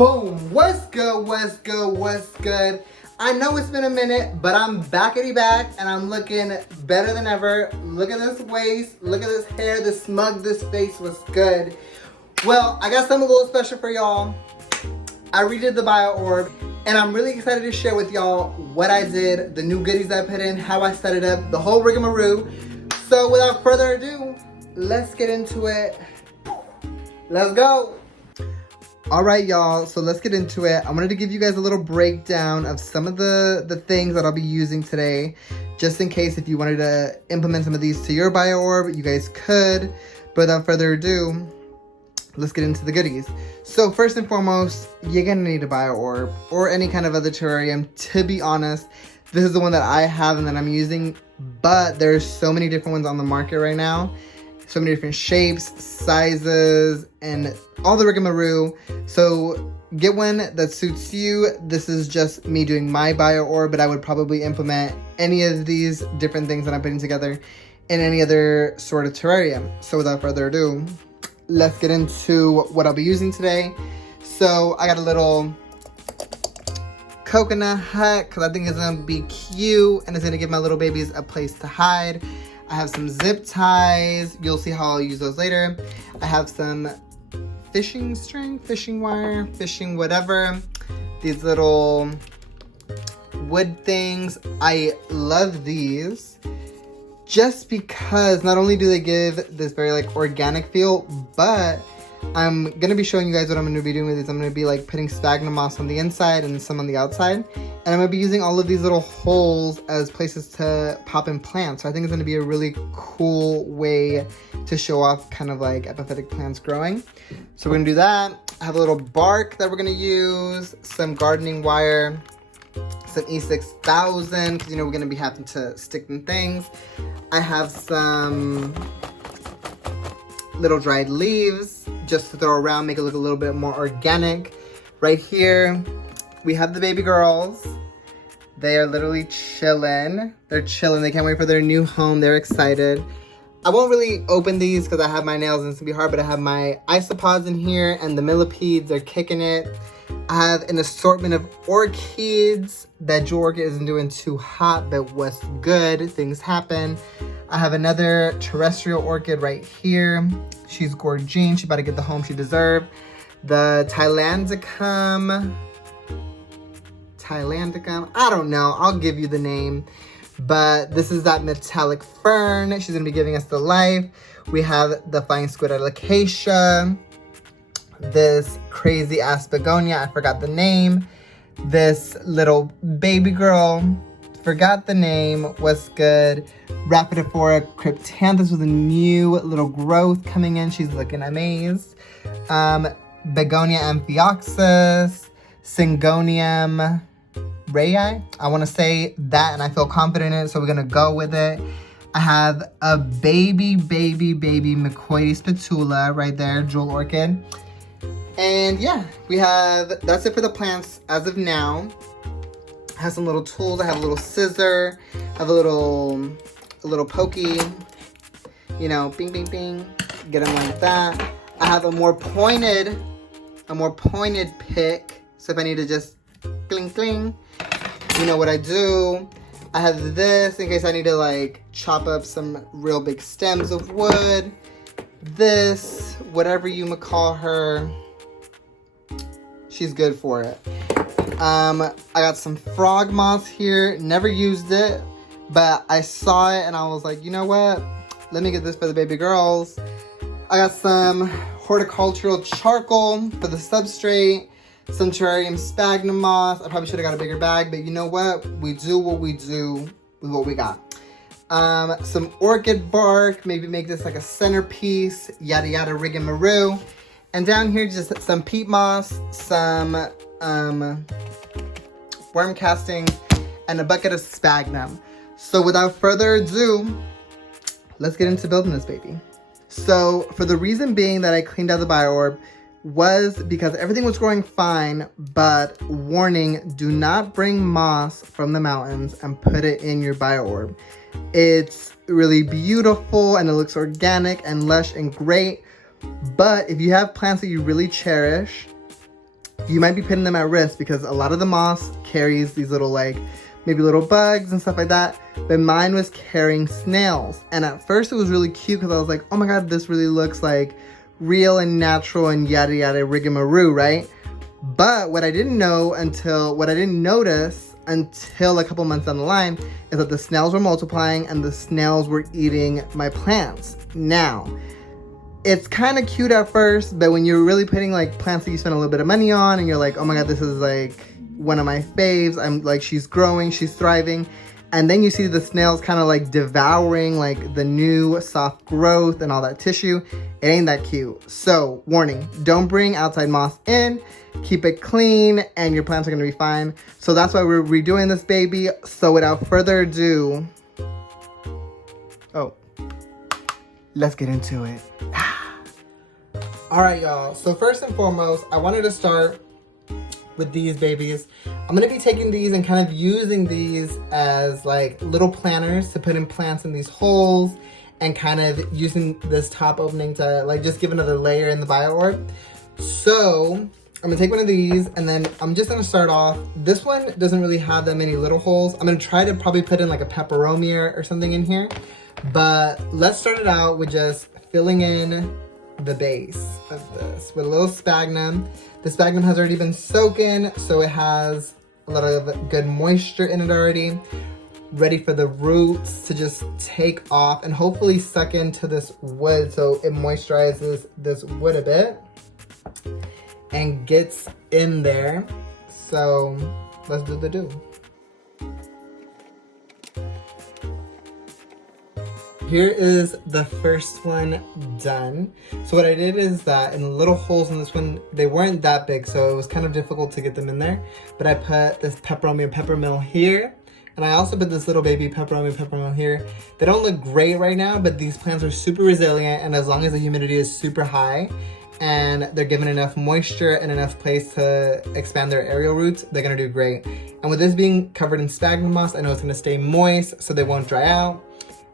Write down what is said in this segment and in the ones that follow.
Boom! What's good? What's good? What's good? I know it's been a minute, but I'm backity back and I'm looking better than ever. Look at this waist, look at this hair, this smug, this face was good. Well, I got something a little special for y'all. I redid the BiOrb and I'm really excited to share with y'all what I did, the new goodies I put in, how I set it up, the whole rigmarole. So without further ado, let's get into it. Let's go. All right, y'all, so let's get into it. I wanted to give you guys a little breakdown of some of the things that I'll be using today, just in case if you wanted to implement some of these to your BiOrb, you guys could. But without further ado, let's get into the goodies. So first and foremost, you're gonna need a BiOrb or any kind of other terrarium. To be honest, this is the one that I have and that I'm using, but there's so many different ones on the market right now. So many different shapes, sizes, and all the rigmarole. So get one that suits you. This is just me doing my BiOrb, but I would probably implement any of these different things that I'm putting together in any other sort of terrarium. So without further ado, let's get into what I'll be using today. So I got a little coconut hut because I think it's gonna be cute and it's gonna give my little babies a place to hide. I have some zip ties. You'll see how I'll use those later. I have some fishing string, fishing wire, fishing whatever. These little wood things. I love these just because not only do they give this very like organic feel, but I'm gonna be showing you guys what I'm gonna be doing with these. I'm gonna be like putting sphagnum moss on the inside and some on the outside. And I'm gonna be using all of these little holes as places to pop in plants. So I think it's gonna be a really cool way to show off kind of like epiphytic plants growing. So we're gonna do that. I have a little bark that we're gonna use, some gardening wire, some E6000, because you know we're gonna be having to stick in things. I have some little dried leaves just to throw around, make it look a little bit more organic. Right here, we have the baby girls. They are literally chilling. They're chilling. They can't wait for their new home. They're excited. I won't really open these because I have my nails and it's gonna be hard, but I have my isopods in here and the millipedes. They're kicking it. I have an assortment of orchids. That jewel orchid isn't doing too hot, but what's good, things happen. I have another terrestrial orchid right here. She's gorgeous. She's about to get the home she deserved. The Thailandicum, I don't know. I'll give you the name. But this is that metallic fern. She's going to be giving us the life. We have the fine squid alocasia. This crazy ass begonia. I forgot the name. This little baby girl. Forgot the name. What's good? Rapidophora cryptanthus with a new little growth coming in. She's looking amazed. Begonia amphioxus. Syngonium rayi. I want to say that and I feel confident in it, so we're going to go with it. I have a baby McCoy's spatula right there, jewel orchid. And yeah, that's it for the plants as of now. I have some little tools. I have a little scissor. I have a little pokey. You know, bing, bing, bing. Get them like that. I have a more pointed pick. So if I need to just cling, cling, you know what I do. I have this in case I need to like chop up some real big stems of wood. This, whatever you might call her, she's good for it. I got some frog moss here. Never used it, but I saw it and I was like, you know what? Let me get this for the baby girls. I got some horticultural charcoal for the substrate. Some terrarium sphagnum moss. I probably should have got a bigger bag, but you know what? We do what we do with what we got. Some orchid bark. Maybe make this like a centerpiece. Yada yada rigmarole. And down here, just some peat moss, some worm casting, and a bucket of sphagnum. So without further ado, let's get into building this baby. So for the reason being that I cleaned out the BiOrb was because everything was growing fine, but warning, do not bring moss from the mountains and put it in your BiOrb. It's really beautiful and it looks organic and lush and great. But if you have plants that you really cherish, you might be putting them at risk because a lot of the moss carries these little like maybe little bugs and stuff like that, but mine was carrying snails. And at first it was really cute because I was like, oh my god, this really looks like real and natural and yada yada rigmarole, right? But what I didn't notice until a couple months down the line is that the snails were multiplying and the snails were eating my plants. Now, it's kind of cute at first, but when you're really putting like plants that you spend a little bit of money on and you're like, oh my god, this is like one of my faves, I'm like, she's growing, she's thriving, and then you see the snails kind of like devouring like the new soft growth and all that tissue, it ain't that cute. So warning, don't bring outside moss in, keep it clean and your plants are gonna be fine. So that's why we're redoing this baby. So without further ado, let's get into it. All right, y'all. So first and foremost, I wanted to start with these babies. I'm gonna be taking these and kind of using these as like little planters to put in plants in these holes and kind of using this top opening to like just give another layer in the BiOrb. So I'm gonna take one of these and then I'm just gonna start off. This one doesn't really have that many little holes. I'm gonna try to probably put in like a peperomier or something in here. But let's start it out with just filling in the base of this with a little sphagnum. The sphagnum has already been soaking, so it has a lot of good moisture in it already. Ready for the roots to just take off and hopefully suck into this wood so it moisturizes this wood a bit and gets in there. So let's do the do. Here is the first one done. So what I did is that in the little holes in this one, they weren't that big, so it was kind of difficult to get them in there. But I put this peperomia peppermill here, and I also put this little baby peperomia peppermill here. They don't look great right now, but these plants are super resilient, and as long as the humidity is super high, and they're given enough moisture and enough place to expand their aerial roots, they're gonna do great. And with this being covered in sphagnum moss, I know it's gonna stay moist, so they won't dry out.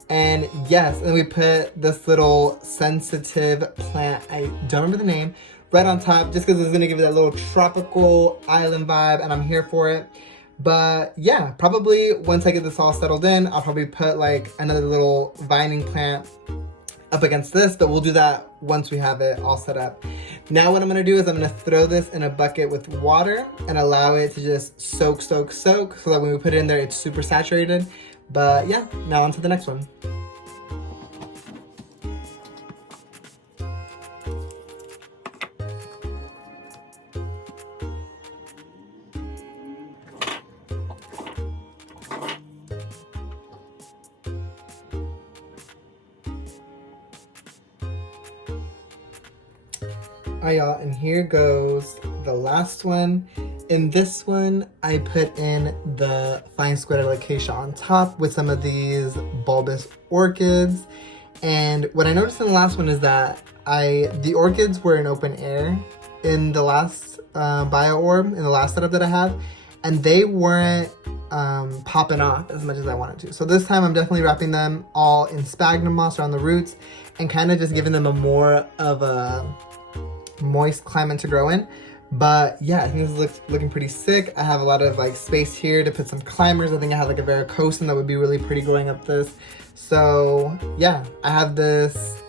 And yes, and we put this little sensitive plant, I don't remember the name, right on top, just because it's gonna give it that little tropical island vibe, and I'm here for it. But yeah, probably once I get this all settled in, I'll probably put like another little vining plant up against this, but we'll do that once we have it all set up. Now what I'm gonna do is I'm gonna throw this in a bucket with water and allow it to just soak, so that when we put it in there, it's super saturated. But yeah, now on to the next one. Alright, y'all, and here goes the last one. In this one, I put in the fine square alocasia on top with some of these bulbous orchids. And what I noticed in the last one is that the orchids were in open air in the last BiOrb, in the last setup that I have, and they weren't popping off as much as I wanted to. So this time I'm definitely wrapping them all in sphagnum moss around the roots and kind of just giving them a more of a moist climate to grow in. But yeah, I think this is looking pretty sick. I have a lot of like space here to put some climbers. I think I have like a varicosum that would be really pretty growing up this. So yeah, I have this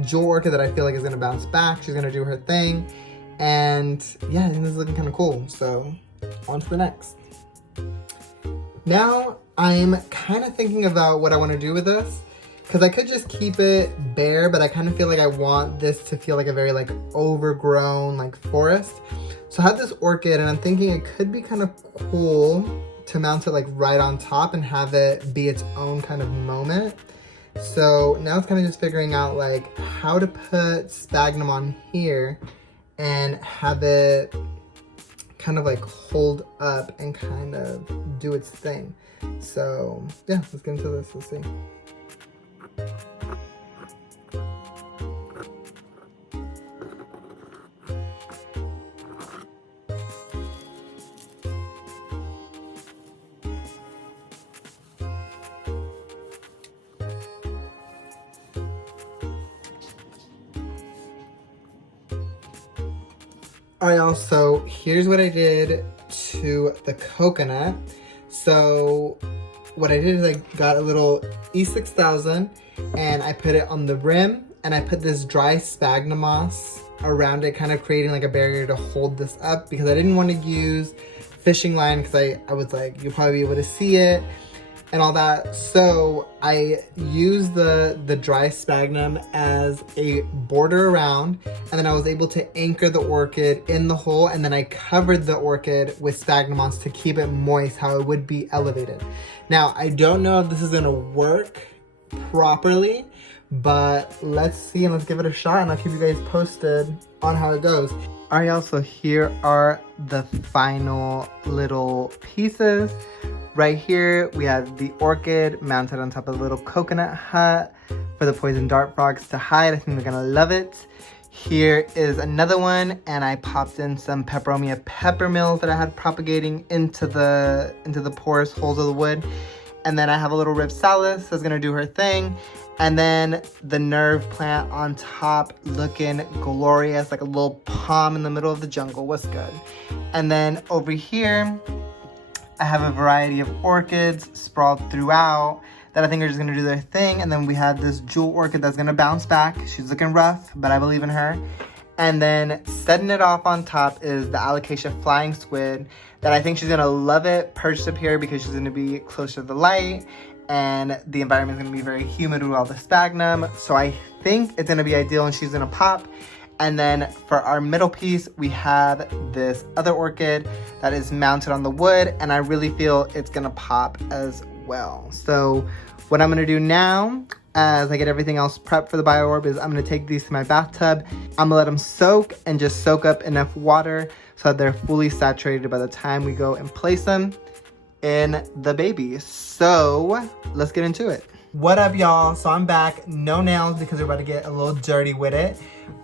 jewel orchid that I feel like is gonna bounce back. She's gonna do her thing. And yeah, I think this is looking kind of cool. So on to the next. Now I'm kind of thinking about what I want to do with this. Because I could just keep it bare, but I kind of feel like I want this to feel like a very like overgrown like forest. So I have this orchid and I'm thinking it could be kind of cool to mount it like right on top and have it be its own kind of moment. So now it's kind of just figuring out like how to put sphagnum on here and have it kind of like hold up and kind of do its thing. So yeah, let's get into this, let's see. Alright y'all, so here's what I did to the coconut. So what I did is I got a little E6000 and I put it on the rim, and I put this dry sphagnum moss around it, kind of creating like a barrier to hold this up, because I didn't want to use fishing line because I was like, you'll probably be able to see it and all that. So I used the dry sphagnum as a border around, and then I was able to anchor the orchid in the hole, and then I covered the orchid with sphagnum moss to keep it moist, how it would be elevated. Now, I don't know if this is gonna work properly, but let's see and let's give it a shot, and I'll keep you guys posted on how it goes. Alright y'all, so here are the final little pieces. Right here, we have the orchid mounted on top of a little coconut hut for the poison dart frogs to hide. I think they're gonna love it. Here is another one, and I popped in some peperomia pepper mills that I had propagating into the porous holes of the wood. And then I have a little ripsalis that's gonna do her thing. And then the nerve plant on top, looking glorious, like a little palm in the middle of the jungle. What's good? And then over here, I have a variety of orchids sprawled throughout that I think are just gonna do their thing. And then we have this jewel orchid that's gonna bounce back. She's looking rough, but I believe in her. And then setting it off on top is the alocasia flying squid that I think she's gonna love it perched up here, because she's gonna be closer to the light and the environment is gonna be very humid with all the sphagnum. So I think it's gonna be ideal and she's gonna pop. And then for our middle piece, we have this other orchid that is mounted on the wood, and I really feel it's gonna pop as well. So what I'm gonna do now, as I get everything else prepped for the BioOrb, is I'm gonna take these to my bathtub. I'm gonna let them soak and just soak up enough water so that they're fully saturated by the time we go and place them in the baby. So let's get into it. What up y'all? So I'm back, no nails because we're about to get a little dirty with it.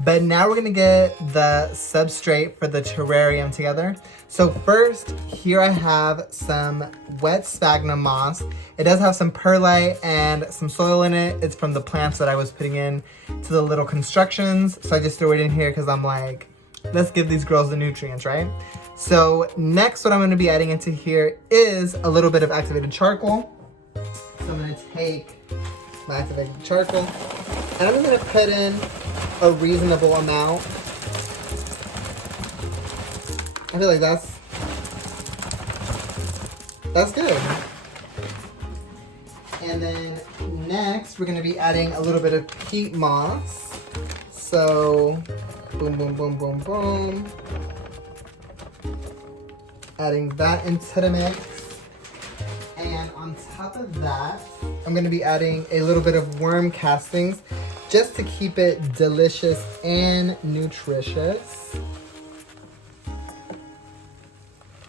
But now we're gonna get the substrate for the terrarium together. So first, here I have some wet sphagnum moss. It does have some perlite and some soil in it. It's from the plants that I was putting in to the little constructions. So I just threw it in here because I'm like, let's give these girls the nutrients, right? So next, what I'm gonna be adding into here is a little bit of activated charcoal. So I'm gonna take my activated charcoal, and I'm just gonna put in a reasonable amount. I feel like that's good. And then next, we're gonna be adding a little bit of peat moss. So boom, boom, boom, boom, boom. Adding that into the mix. And on top of that, I'm gonna be adding a little bit of worm castings just to keep it delicious and nutritious.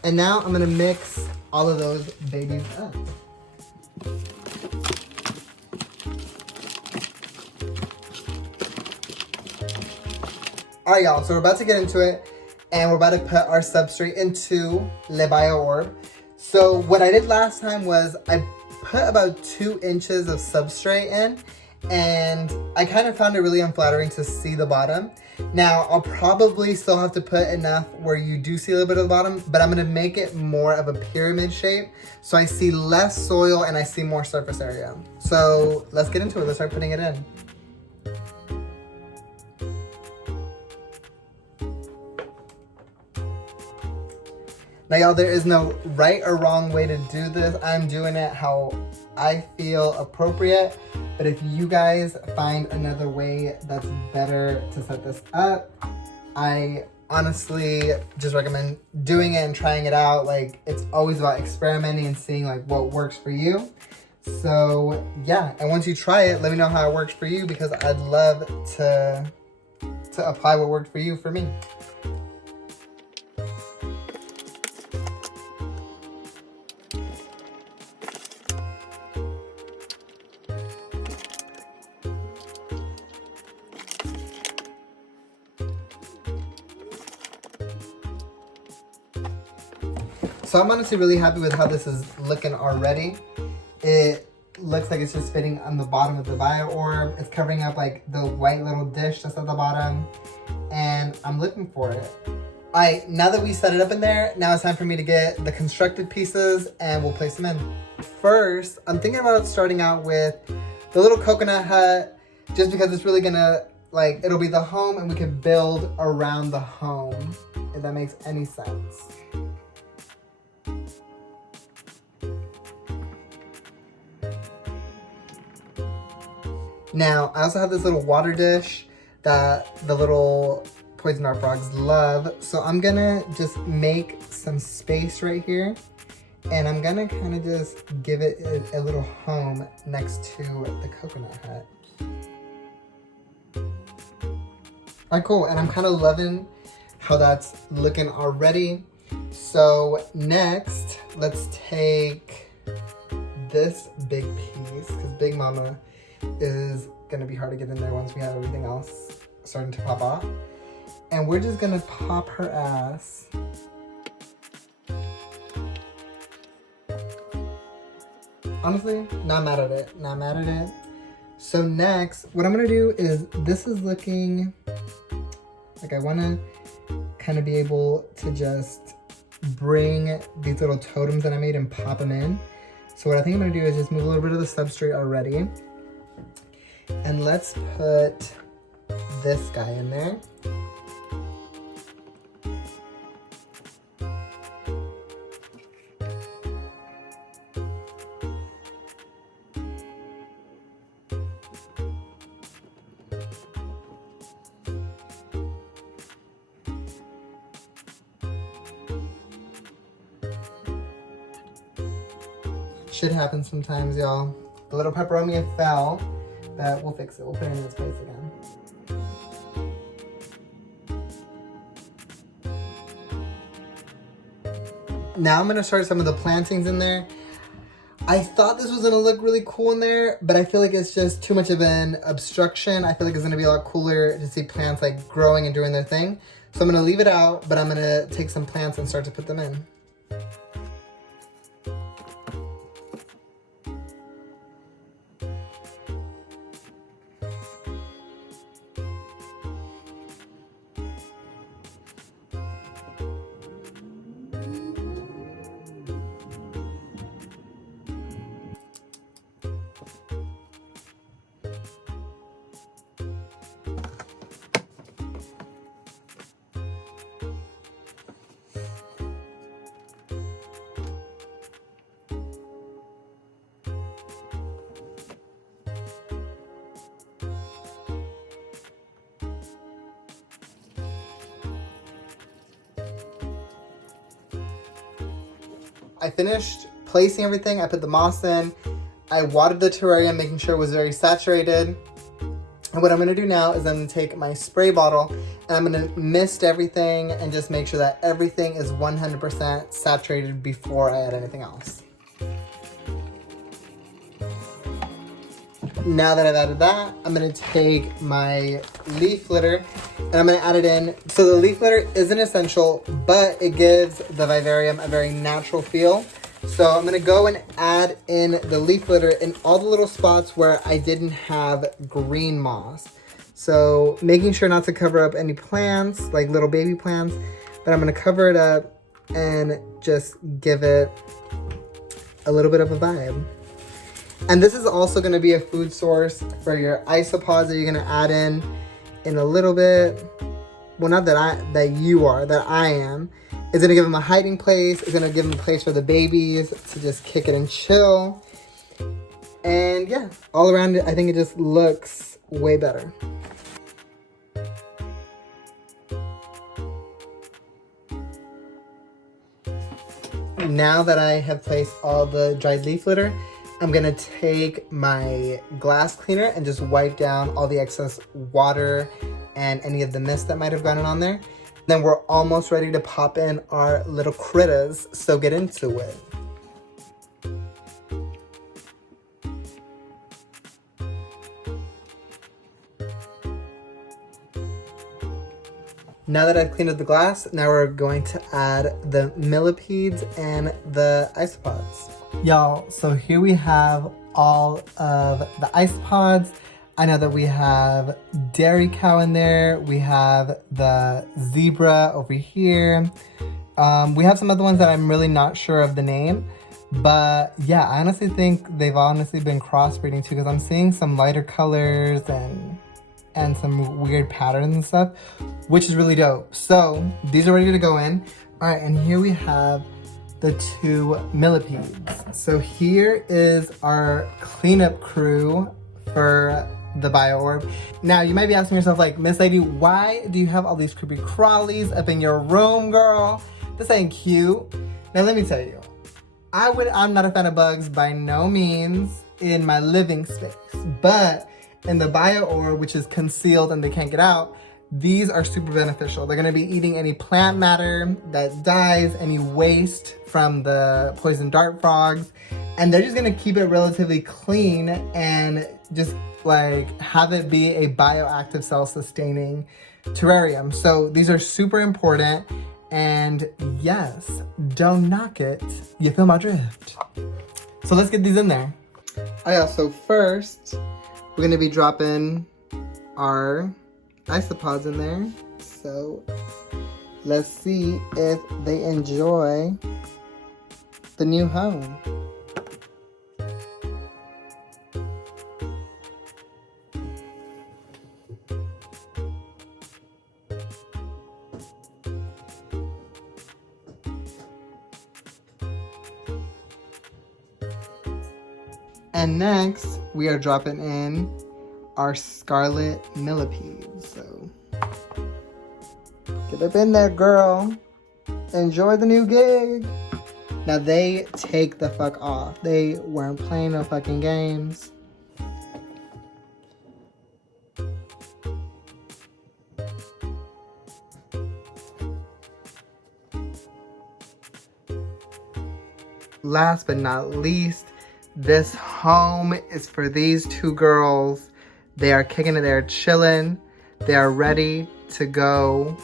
And now I'm gonna mix all of those babies up. All right, y'all, so we're about to get into it, and we're about to put our substrate into Le BioOrb. So what I did last time was I put about 2 inches of substrate in, and I kind of found it really unflattering to see the bottom. Now, I'll probably still have to put enough where you do see a little bit of the bottom, but I'm gonna make it more of a pyramid shape, so I see less soil and I see more surface area. So let's get into it, let's start putting it in. Now y'all, there is no right or wrong way to do this. I'm doing it how I feel appropriate. But if you guys find another way that's better to set this up, I honestly just recommend doing it and trying it out. Like, it's always about experimenting and seeing like what works for you. So yeah, and once you try it, let me know how it works for you, because I'd love to apply what worked for you for me. So I'm honestly really happy with how this is looking already. It looks like it's just fitting on the bottom of the BioOrb. It's covering up like the white little dish that's at the bottom, and I'm looking for it. All right, now that we set it up in there, now it's time for me to get the constructed pieces and we'll place them in. First, I'm thinking about starting out with the little coconut hut, just because it's really gonna, like, it'll be the home and we can build around the home, if that makes any sense. Now, I also have this little water dish that the little poison dart frogs love. So I'm gonna just make some space right here. And I'm gonna kind of just give it a little home next to the coconut hut. All right, cool. And I'm kind of loving how that's looking already. So next, let's take this big piece, because Big Mama is gonna be hard to get in there once we have everything else starting to pop off. And we're just gonna pop her ass. Honestly, not mad at it, not mad at it. So next, what I'm gonna do is, this is looking like I wanna kind of be able to just bring these little totems that I made and pop them in. So what I think I'm gonna do is just move a little bit of the substrate already. And let's put this guy in there. Shit happens sometimes, y'all. The little pepperoni fell, but we'll fix it. We'll put it in its place again. Now I'm gonna start some of the plantings in there. I thought this was gonna look really cool in there, but I feel like it's just too much of an obstruction. I feel like it's gonna be a lot cooler to see plants like growing and doing their thing. So I'm gonna leave it out, but I'm gonna take some plants and start to put them in. I finished placing everything. I put the moss in. I watered the terrarium, making sure it was very saturated. And what I'm gonna do now is I'm gonna take my spray bottle and I'm gonna mist everything and just make sure that everything is 100% saturated before I add anything else. Now that I've added that, I'm gonna take my leaf litter and I'm gonna add it in. So the leaf litter isn't essential, but it gives the vivarium a very natural feel. So I'm gonna go and add in the leaf litter in all the little spots where I didn't have green moss. So making sure not to cover up any plants, like little baby plants, but I'm gonna cover it up and just give it a little bit of a vibe. And this is also going to be a food source for your isopods that you're going to add in a little bit. Well, not that I am. It's going to give them a hiding place. It's going to give them a place for the babies to just kick it and chill. And yeah, all around it, I think it just looks way better. Now that I have placed all the dried leaf litter, I'm gonna take my glass cleaner and just wipe down all the excess water and any of the mist that might have gotten on there. Then we're almost ready to pop in our little critters, so get into it. Now that I've cleaned up the glass, now we're going to add the millipedes and the isopods. Y'all, so here we have all of the isopods. I know that we have dairy cow in there. We have the zebra over here. We have some other ones that I'm really not sure of the name. But yeah, I honestly think they've honestly been crossbreeding too, because I'm seeing some lighter colors and some weird patterns and stuff, which is really dope. So these are ready to go in. All right, and here we have the 2 millipedes. So here is our cleanup crew for the BiOrb. Now you might be asking yourself, like, Missleidy, why do you have all these creepy crawlies up in your room, girl? This ain't cute. Now let me tell you, I'm not a fan of bugs by no means in my living space, but in the BiOrb, which is concealed and they can't get out, these are super beneficial. They're gonna be eating any plant matter that dies, any waste from the poison dart frogs, and they're just gonna keep it relatively clean and just like have it be a bioactive self-sustaining terrarium. So these are super important, and yes, don't knock it. You feel my drift? So let's get these in there. Oh yeah, so first, we're gonna be dropping our isopods in there. So let's see if they enjoy the new home. And next, we are dropping in our scarlet millipedes. So get up in there, girl. Enjoy the new gig. Now they take the fuck off. They weren't playing no fucking games. Last but not least, this home is for these 2 girls. They are kicking it, they're chilling. They are ready to go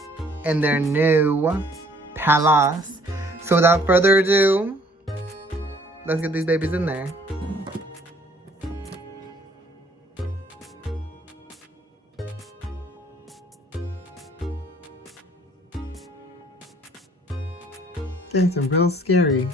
in their new palace. So without further ado, let's get these babies in there. Things are real scary.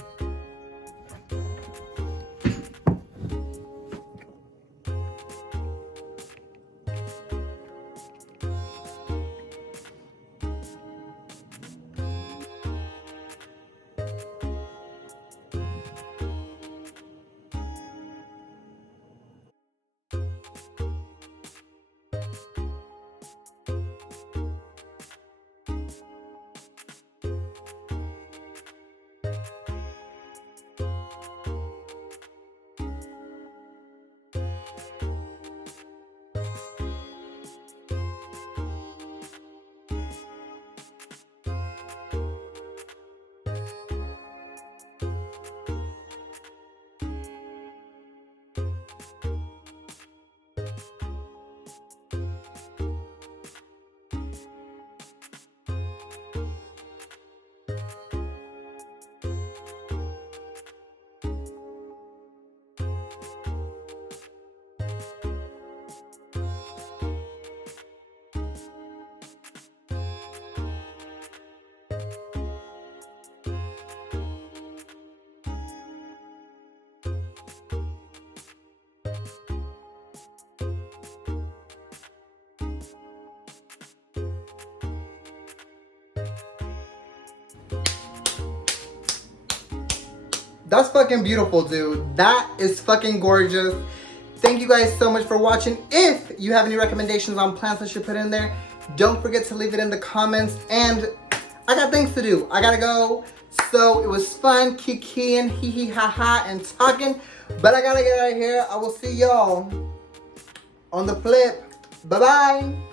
That's fucking beautiful, dude. That is fucking gorgeous. Thank you guys so much for watching. If you have any recommendations on plants I should put in there, don't forget to leave it in the comments. And I got things to do. I gotta go. So it was fun kikiing, hee hee ha ha, and talking. But I gotta get out of here. I will see y'all on the flip. Bye-bye.